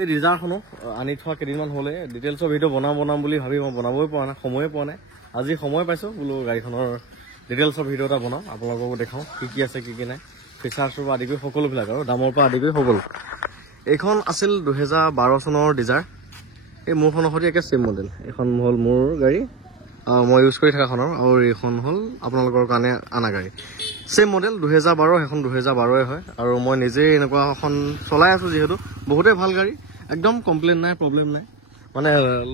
এই ডিজাৰখনো আনি থোৱা কেইদিনমান হ'লে ডিটেইলছৰ ভিডিঅ' বনাম বুলি ভাবি মই বনাবই পৰা নাই, সময়ে পোৱা নাই। আজি সময় পাইছোঁ বোলো গাড়ীখনৰ ডিটেইলছৰ ভিডিঅ' এটা বনাওঁ, আপোনালোককো দেখাওঁ কি আছে কি নাই, ফিচাৰ্ছৰ পৰা আদি কৰি সকলোবিলাক আৰু দামৰ পৰা আদি কৰি সকলো। এইখন আছিল 2012 চনৰ ডিজাৰ। এই মোৰখনৰ সৈতে একে ছেম মডেল। এইখন হ'ল মোৰ গাড়ী, মই ইউজ কৰি থকাখনৰ, আৰু এইখন হ'ল আপোনালোকৰ কাৰণে আনা গাড়ী। ছেম মডেল 2012, সেইখন 2012 হয়। আৰু মই নিজেই এনেকুৱা এখন চলাই আছোঁ, যিহেতু বহুতেই ভাল গাড়ী, একদম কমপ্লেইন নাই, প্ৰব্লেম নাই। মানে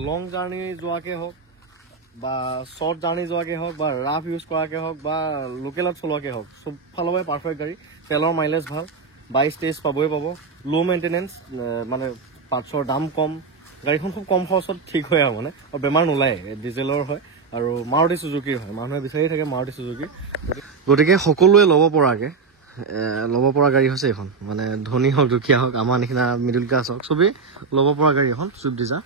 লং জাৰ্ণি যোৱাকৈ হওক বা শ্বৰ্ট জাৰ্ণি যোৱাকৈ হওক বা ৰাফ ইউজ কৰাকৈ হওক বা লোকেলত চলোৱাকৈ হওক, চব ফালৰ পৰাই পাৰফেক্ট গাড়ী। তেলৰ মাইলেজ ভাল, 22-23 পাবই পাব। ল' মেইনটেনেঞ্চ, মানে পাৰ্টছৰ দাম কম, গাড়ীখন খুব কম খৰচত ঠিক হৈ আহে মানে, আৰু বেমাৰ নোলায়। ডিজেলৰ হয় আৰু মাৰুতি চুজুকিৰ হয়, মানুহে বিচাৰি থাকে মাৰুতি চুজুকি। গতিকে সকলোৱে ল'ব পৰা গাড়ী হৈছে এইখন। মানে ধনী হওক দুখীয়া হওক, আমাৰ নিচিনা মিডিল ক্লাছ হওক, চবেই ল'ব পৰা গাড়ী এখন চুইফ্ট ডিজাৰ।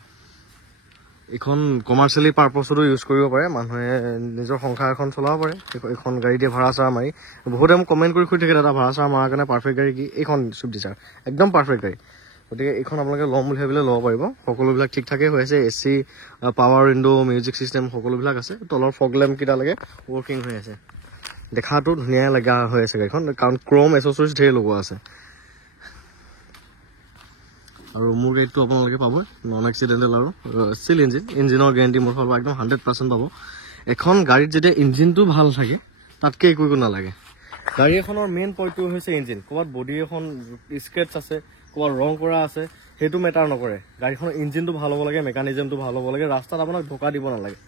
এইখন কমাৰ্চিয়েলি পাৰপছতো ইউজ কৰিব পাৰে, মানুহে নিজৰ সংসাৰ এখন চলাব পাৰে এইখন গাড়ী দিয়ে ভাড়া চাড়া মাৰি। বহুতে মোক কমেণ্ট কৰি থাকে, দাদা ভাড়া চাড়া মাৰাৰ কাৰণে পাৰফেক্ট গাড়ী কি? এইখন চুইফ্ট ডিজাৰ একদম পাৰফেক্ট গাড়ী। গতিকে এইখন আপোনালোকে ল'ম বুলি ভাবিলে ল'ব পাৰিব। সকলোবিলাক ঠিক ঠাকেই হৈ আছে, AC, power window, music system সকলোবিলাক আছে। তলৰ ফগ লেম্পকেইটালৈকে ৱৰ্কিং হৈ আছে। দেখাটো ধুনীয়া লগা হৈ আছে গাড়ীখন, কাৰণ ক্ৰম এচেছৰিজ ঢেৰ লগোৱা আছে। আৰু মোৰ গাড়ীটো আপোনালোকে পাব নন এক্সিডেণ্টেল আৰু ষ্টিল ইঞ্জিনৰ গেৰেণ্টি মোৰ ফালৰ পৰা একদম 100% পাব। এখন গাড়ীত যেতিয়া ইঞ্জিনটো ভাল থাকে, তাতকৈ একো নালাগে। গাড়ী এখনৰ মেইন পইণ্টটো হৈছে ইঞ্জিন। ক'ৰবাত বডি এখন স্ক্ৰেচ আছে, ক'ৰবাত ৰং কৰা আছে, সেইটো মেটাৰ নকৰে। গাড়ীখনৰ ইঞ্জিনটো ভাল হ'ব লাগে, মেকানিজমটো ভাল হ'ব লাগে, ৰাস্তাত আপোনাক ধোকা দিব নালাগে।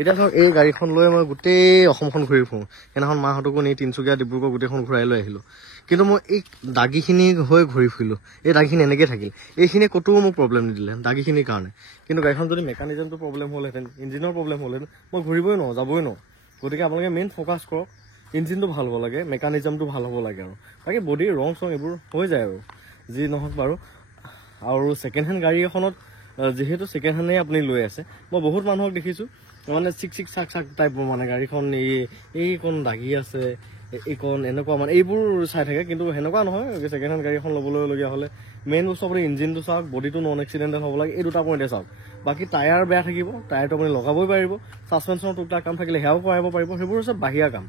এতিয়া ধৰক এই গাড়ীখন লৈ মই গোটেই অসমখন ঘূৰি ফুৰোঁ। সেইদিনাখন মাহঁতকো নি তিনিচুকীয়া, ডিব্ৰুগড় গোটেইখন ঘূৰাই লৈ আহিলোঁ। কিন্তু মই এই দাগীখিনি হৈ ঘূৰি ফুৰিলোঁ, এই দাগীখিনি এনেকৈ থাকিল। এইখিনিয়ে ক'তো মোক প্ৰব্লেম নিদিলে দাগীখিনিৰ কাৰণে। কিন্তু গাড়ীখন যদি মেকানিজমটো প্ৰব্লেম হ'লহেঁতেন, ইঞ্জিনৰ প্ৰব্লেম হ'লহেঁতেন, মই ঘূৰিবই নোৱাৰোঁ, যাবই নোৱাৰোঁ। গতিকে আপোনালোকে মেইন ফ'কাছ কৰক, ইঞ্জিনটো ভাল হ'ব লাগে, মেকানিজমটো ভাল হ'ব লাগে। আৰু বাকী বডিৰ ৰং চং এইবোৰ হৈ যায় আৰু যি নহওক বাৰু। আৰু ছেকেণ্ড হেণ্ড গাড়ী এখনত, যিহেতু ছেকেণ্ড হেণ্ডেই আপুনি লৈ আছে, মই বহুত মানুহক দেখিছোঁ মানে চিক চাক টাইপৰ, মানে গাড়ীখন এইকণ দাগি আছে, এইকণ এনেকুৱা, মানে এইবোৰ চাই থাকে। কিন্তু সেনেকুৱা নহয়। ছেকেণ্ড হেণ্ড গাড়ী এখন ল'বলৈলগীয়া হ'লে মেইন বস্তু আপুনি ইঞ্জিনটো চাওক, বডিটো নন এক্সিডেণ্টেল হ'ব লাগে, এই দুটা পইণ্টে চাওক। বাকী টায়াৰ বেয়া থাকিব, টায়াৰটো আপুনি লগাবই পাৰিব। ছাছপেনশ্যনৰ টুকটাক কাম থাকিলে সেয়াও কৰাব পাৰিব। সেইবোৰ হৈছে বাহিৰা কাম,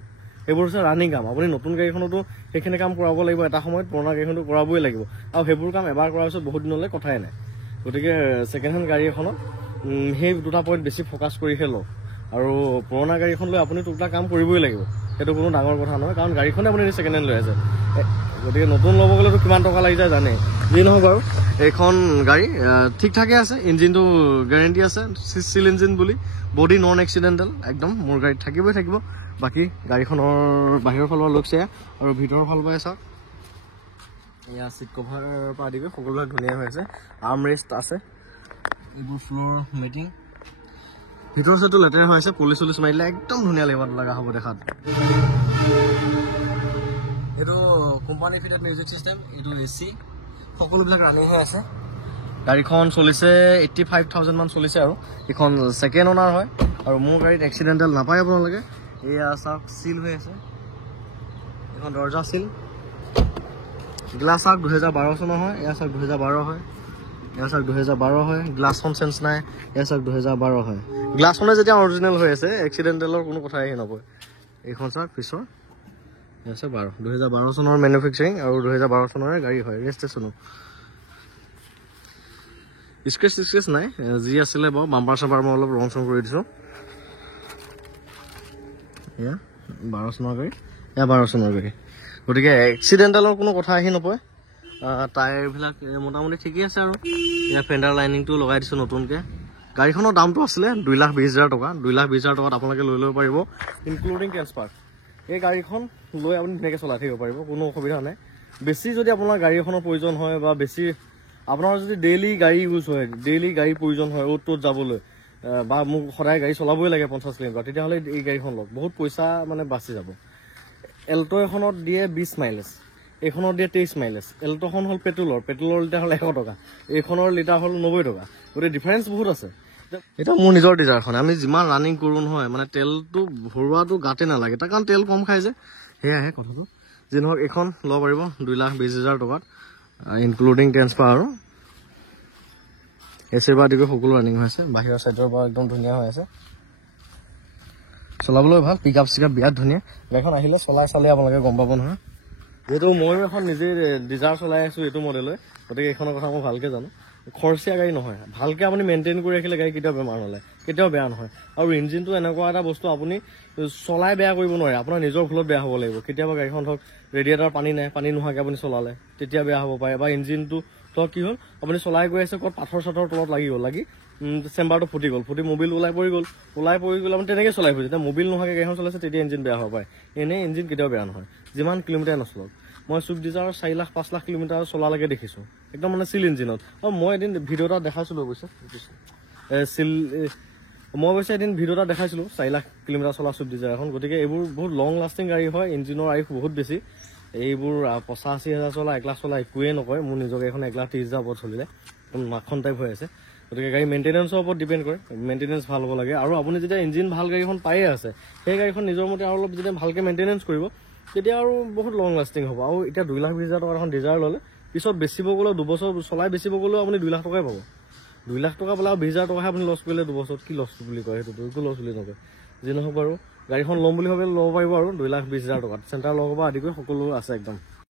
সেইবোৰ হৈছে ৰানিং কাম। আপুনি নতুন গাড়ীখনতো সেইখিনি কাম কৰাব লাগিব এটা সময়ত, পুৰণা গাড়ীখনতো কৰাবই লাগিব। আৰু সেইবোৰ কাম এবাৰ কৰাৰ পিছত বহুত দিনলৈ কথাই নাই। গতিকে ছেকেণ্ড হেণ্ড গাড়ী এখনত সেই দুটা পইণ্ট বেছি ফ'কাছ কৰিহে লওক। আৰু পুৰণা গাড়ীখন লৈ আপুনি টুকটাক কাম কৰিবই লাগিব, সেইটো কোনো ডাঙৰ কথা নহয়, কাৰণ গাড়ীখনে আপুনি ছেকেণ্ড হেণ্ড লৈ আছে। গতিকে নতুন ল'ব গ'লেতো কিমান টকা লাগি যায় জানে। যি নহওক বাৰু, এইখন গাড়ী ঠিক ঠাকে আছে, ইঞ্জিনটো গেৰেণ্টি আছে, চিল ইঞ্জিন বুলি, বডি নন এক্সিডেণ্টেল একদম। মোৰ গাড়ীত থাকিবই থাকিব। বাকী গাড়ীখনৰ বাহিৰৰ ফালৰ পৰা লুকছ এয়া, আৰু ভিতৰৰ ফালৰ পৰাই চাওক, এয়া চিট কভাৰৰ পৰা আদি কৰি সকলোবিলাক ধুনীয়া হৈ আছে। আৰ্ম ৰেষ্ট আছে, এইবোৰ ফ্ল'ৰ মেটিং। ভিতৰ চিটটো লেতেৰা হৈ আছে, পুলিচ মাৰিলে একদম ধুনীয়া লাগিব লগা হ'ব দেখাত। এইটো কোম্পানী ফিটেড মিউজিক চিষ্টেম, এইটো AC, সকলোবিলাক ৰানিং হৈ আছে। গাড়ীখন চলিছে 85,000 মান চলিছে। আৰু এইখন ছেকেণ্ড অনাৰ হয়, আৰু মোৰ গাড়ীত এক্সিডেণ্টেল নাপায় আপোনালোকে। এয়া চাওক, চিল হৈ আছে, এইখন দৰ্জা চিল। গ্লাছ চাওক 2012 চনৰ হয়, এয়া চাওক 2012 হয়, এয়া চাওক 2012 হয়। গ্লাছখন চেঞ্জ নাই, এয়া চাওক 2012 হয়। গ্লাছখনে যেতিয়া অৰিজিনেল হৈ আছে, এক্সিডেণ্টেলৰ কোনো কথাই নকয়। এইখন চাওক পিছৰ, এয়া চাওক 2012 চনৰ মেনুফেকচাৰিং, আৰু 2012 চনৰে গাড়ী হয়, ৰেজিষ্ট্ৰেশ্যনো। স্ক্ৰেচ নাই, যি আছিলে বাৰু বাম্পাৰ চাম্পাৰ মই অলপ ৰং চং কৰি দিছোঁ। এয়া 12 চনৰ গাড়ী, এয়া 12 চনৰ গাড়ী। গতিকে এক্সিডেণ্টেলৰ কোনো কথা আহি নপৰে। টায়াৰবিলাক মোটামুটি ঠিকেই আছে। আৰু এয়া ফেণ্ডাৰ লাইনিংটো লগাই দিছোঁ নতুনকৈ। গাড়ীখনৰ দামটো আছিলে 2,20,000 টকা। 2,20,000 টকাত আপোনালোকে লৈ ল'ব পাৰিব, ইনক্লুডিং ট্ৰেন্সফাৰ। এই গাড়ীখন লৈ আপুনি ধুনীয়াকৈ চলাই থাকিব পাৰিব, কোনো অসুবিধা নাই। বেছি যদি আপোনাৰ গাড়ী এখনৰ প্ৰয়োজন হয়, বা বেছি আপোনাৰ যদি ডেইলি গাড়ী ইউজ হয়, ডেইলি গাড়ীৰ প্ৰয়োজন হয় অ'ত ত'ত যাবলৈ, বা মোক সদায় গাড়ী চলাবই লাগে 50 কিলোমিটাৰ, তেতিয়াহ'লে এই গাড়ীখন লওক, বহুত পইচা মানে বাচি যাব। এল্ট' এখনত দিয়ে 20 মাইলেজ, এইখনত দিয়ে 23 মাইলেজ। এল্ট'খন হ'ল পেট্ৰলৰ লিটাৰ হ'ল 100 টকা, এইখনৰ লিটাৰ হ'ল 90 টকা। গতিকে ডিফাৰেঞ্চ বহুত আছে। এটা মোৰ নিজৰ ডিজাৰখন, আমি যিমান ৰানিং কৰোঁ নহয়, মানে তেলটো ভৰোৱাটো গাতে নালাগে, তাৰ কাৰণ তেল কম খাই যে, সেয়াহে কথাটো। যি নহওক এইখন ল'ব পাৰিব 2,20,000 টকাত, ইনক্লুডিং ট্ৰেন্সফাৰ। আৰু এচিৰ পৰা আদি কৰি সকলো ৰানিং হৈ আছে, বাহিৰৰ চাইডৰ পৰা একদম ধুনীয়া হৈ আছে, চলাবলৈ ভাল, পিক আপ চিকআপ বিৰাট ধুনীয়া। গাড়ীখন আহিলে চলাই চালে আপোনালোকে গম পাব নহয়। যিহেতু ময়ো এখন নিজে ডিজাৰ চলাই আছোঁ এইটো মডেলৈ, গতিকে এইখনৰ কথা মই ভালকৈ জানো। খৰচীয়া গাড়ী নহয়, ভালকৈ আপুনি মেইনটেইন কৰি ৰাখিলে গাড়ী কেতিয়াও বেমাৰ নলয়, কেতিয়াও বেয়া নহয়। আৰু ইঞ্জিনটো এনেকুৱা এটা বস্তু আপুনি চলাই বেয়া কৰিব নোৱাৰে, আপোনাৰ নিজৰ ভুলত বেয়া হ'ব লাগিব। কেতিয়াবা গাড়ীখন ধৰক ৰেডিয়েটাৰ পানী নাই, পানী নোহোৱাকৈ আপুনি চলালে তেতিয়া বেয়া হ'ব পাৰে, বা ইঞ্জিনটো ধৰক কি হ'ল আপুনি চলাই গৈ আছে ক'ত পাথৰ চাথৰ তলত লাগি গ'ল, লাগি চেম্বাৰটো ফুটি গ'ল, ফুটি মবিল ওলাই পৰি গ'ল আপুনি তেনেকৈ চলাই ফুৰিছে, তেতিয়া মবিল নোহোৱাকৈ গাড়ীখন চলাইছে তেতিয়া ইঞ্জিন বেয়া হ'ব পাৰে। এনেই ইঞ্জিন কেতিয়াও বেয়া নহয়, যিমান কিলোমিটাৰ নচলক। মই Swift Dzire 4 lakh 5 lakh kilometre চলালৈকে দেখিছোঁ, একদম মানে চিল ইঞ্জিনত। আৰু মই এদিন ভিডিঅ' এটা দেখাইছিলোঁ অৱশ্যে, মই অৱশ্যে এদিন ভিডিঅ' এটা দেখাইছিলোঁ 4 লাখ কিলোমিটাৰ চলা চুইফ্ট ডিজায়াৰ এখন। গতিকে এইবোৰ বহুত লং লাষ্টিং গাড়ী হয়, ইঞ্জিনৰ আয়ুস বহুত বেছি। এইবোৰ 85,000 চলা 1 লাখ চলা একোৱেই নকয়। মোৰ নিজৰ গাড়ীখন 1,30,000 ওপৰত চলিলে, মাখন টাইপ হৈ আছে। গতিকে গাড়ী মেইনটেনেঞ্চৰ ওপৰত ডিপেণ্ড কৰে, মেইনটেনেঞ্চ ভাল হ'ব লাগে। আৰু আপুনি যেতিয়া ইঞ্জিন ভাল গাড়ীখন পায়ে আছে, সেই গাড়ীখন নিজৰ মতে আৰু অলপ যেতিয়া ভালকৈ মেইনটেনেঞ্চ কৰিব তেতিয়া আৰু বহুত লং লাষ্টিং হ'ব। আৰু এতিয়া 2,20,000 টকাৰ এখন ডিজায়াৰ ল'লে পিছত বেচিব গ'লেও 2 বছৰ চলাই বেচিব গ'লেও আপুনি 2 লাখ টকাই পাব। 2 লাখ টকা পালে আৰু 20,000 টকাহে আপুনি লছ কৰিলে 2 বছৰত, কি লছ বুলি কয় সেইটোতো, একো লছ বুলি নকয়। যি নহওক বাৰু গাড়ীখন ল'ম বুলি ভাবিলে ল'ব পাৰিব আৰু 2,20,000 টকাত। চেণ্টাৰ লগাব আদি কৰি সকলো আছে একদম।